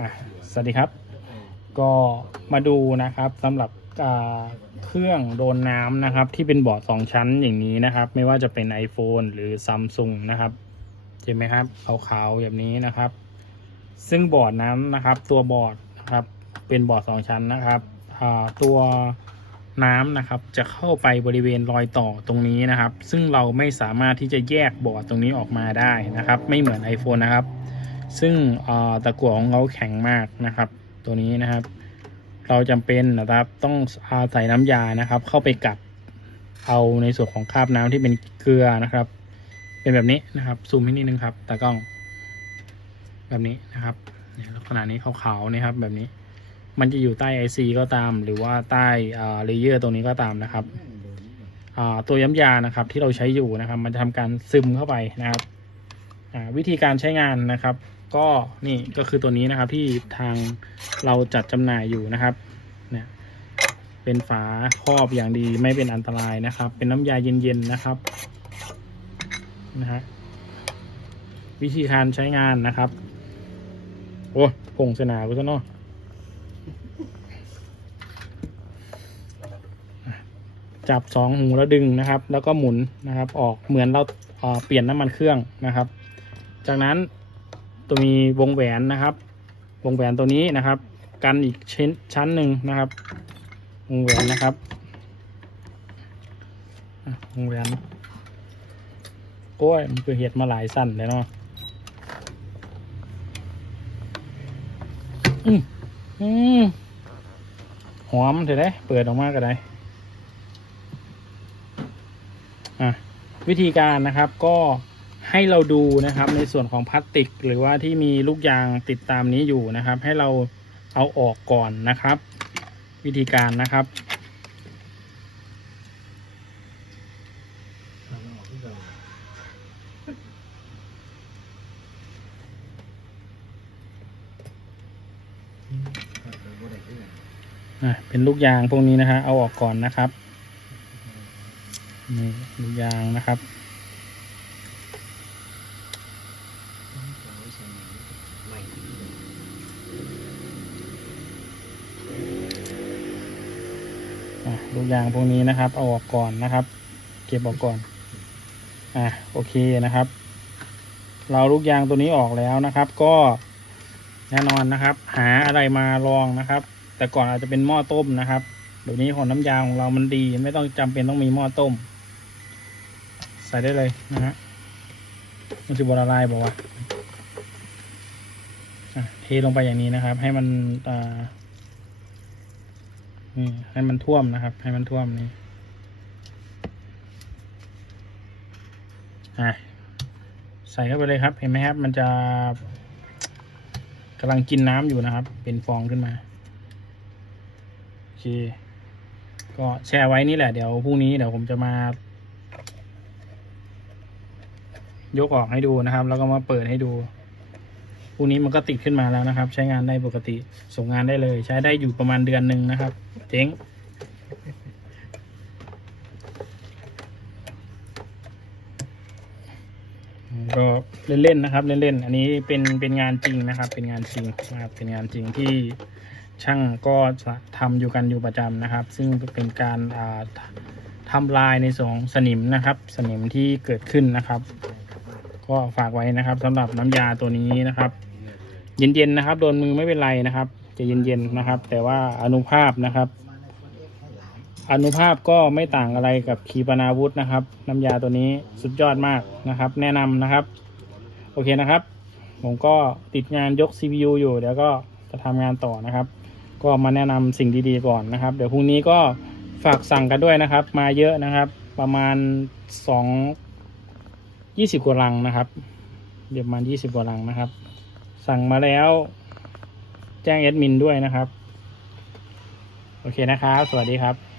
อะสวัสดีครับ ก็มาดูนะครับสำหรับเครื่องโดนน้ำนะครับ ที่เป็นบอร์ดสองชั้นอย่างนี้นะครับ ไม่ว่าจะเป็น iPhone หรือ Samsung นะครับเห็นไหมครับขาวๆแบบนี้นะครับ ซึ่งบอร์ดนั้นนะครับ ตัวบอร์ดนะครับ เป็นบอร์ดสองชั้นนะครับตัวน้ำนะครับจะเข้าไปบริเวณรอยต่อตรงนี้นะครับ ซึ่งเราไม่สามารถที่จะแยกบอร์ดตรงนี้ออกมาได้นะครับ ไม่เหมือน iPhone นะครับ ซึ่งตะกั่วของเขาแข็งมากนะครับ ตัวนี้นะครับ เราจำเป็นนะครับต้องอาศัยน้ำยานะครับ เข้าไปกัดเอาในส่วนของคราบน้ำที่เป็นเกลือนะครับ เป็นแบบนี้นะครับซูมให้นิดนึงครับตากล้อง แบบนี้นะครับลักษณะนี้ขาวๆนะครับ แบบนี้ มันจะอยู่ใต้ IC ก็ตาม หรือว่าใต้เลเยอร์ตรงนี้ก็ตามนะครับตัวย้ำยานะครับที่เราใช้อยู่นะครับ มันจะทำการซึมเข้าไปนะครับวิธีการใช้งานนะครับ ก็นี่ก็คือตัวนี้นะครับที่ทางเราจัดจำหน่ายอยู่นะครับเนี่ยเป็นฝาครอบอย่างดีไม่เป็นอันตรายนะครับ เป็นน้ำยาเย็นๆนะครับนะฮะวิธีการใช้งานนะครับ โอ้ผงสนากูซะเนาะจับสองหูแล้วดึงนะครับ แล้วก็หมุนนะครับ ออกเหมือนเราเอ่อเปลี่ยนน้ำมันเครื่องนะครับ จากนั้น ตัวมีวงแหวนนะครับ วงแหวนตัวนี้นะครับ กันอีกชิ้นชั้นหนึ่งนะครับ วงแหวนนะครับวงแหวนโอ้ยมันคือเห็ดมาหลายสั้นเลยเนาะอืมอืมหอมเถอะได้เปิดออกมาก็ได้อะวิธีการนะครับก็ ให้เราดูนะครับในส่วนของพลาสติก หรือว่าที่มีลูกยางติดตามนี้อยู่นะครับ ให้เราเอาออกก่อนนะครับ วิธีการนะครับเป็นลูกยางพวกนี้นะฮะเอาออกก่อนนะครับนี่ลูกยางนะครับ อะลูกยางพวกนี้นะครับเอาออกก่อนนะครับ เก็บออกก่อน อะโอเคนะครับ เราลูกยางตัวนี้ออกแล้วนะครับ ก็แน่นอนนะครับ หาอะไรมาลองนะครับ แต่ก่อนอาจจะเป็นหม้อต้มนะครับเดี๋ยวนี้ของน้ำยาของเรามันดี ไม่ต้องจำเป็นต้องมีหม้อต้ม ใส่ได้เลยนะฮะมันจะบละลายบอกว่า ลงไปอย่างนี้นะครับ ให้มันอ่านี่ให้มันท่วมนะครับ ให้มันท่วมนี่อะใส่เข้าไปเลยครับ เห็นไหมครับ มันจะกำลังกินน้ำอยู่นะครับ เป็นฟองขึ้นมาโอเคก็แช่ไว้นี่แหละเดี๋ยวพรุ่งนี้เดี๋ยวผมจะมา ยกออกให้ดูนะครับ แล้วก็มาเปิดให้ดู พรุ่นี้มันก็ติดขึ้นมาแล้วนะครับ ใช้งานได้ปกติส่งงานได้เลย ใช้ได้อยู่ประมาณเดือนหนึ่งนะครับ เจ๊งก็เล่นๆนะครับเล่นๆอันนี้เป็นเป็นงานจริงนะครับ เป็นงานจริงนะครับเป็นงานจริงที่ช่างก็จะทำอยู่กันอยู่ประจำนะครับ ซึ่งเป็นการอ่าทำลายในส่วนของสนิมนะครับ สนิมที่เกิดขึ้นนะครับ ก็ฝากไว้นะครับสำหรับน้ำยาตัวนี้นะครับ เย็นๆนะครับ โดนมือไม่เป็นไรนะครับ จะเย็นๆนะครับ แต่ว่าอนุภาพนะครับ อนุภาพก็ไม่ต่างอะไรกับขีปนาวุธนะครับ น้ำยาตัวนี้สุดยอดมากนะครับ แนะนำนะครับ โอเคนะครับ ผมก็ติดงานยก CPU อยู่ เดี๋ยวก็จะทำงานต่อนะครับ ก็มาแนะนำสิ่งดีๆก่อนนะครับ เดี๋ยวพรุ่งนี้ก็ฝากสั่งกันด้วยนะครับ มาเยอะนะครับ ประมาณสองยี่สิบกว่าลังนะครับ เดี๋ยวประมาณยี่สิบกว่าลังนะครับ สั่งมาแล้ว แจ้งแอดมินด้วยนะครับ โอเคนะครับ สวัสดีครับ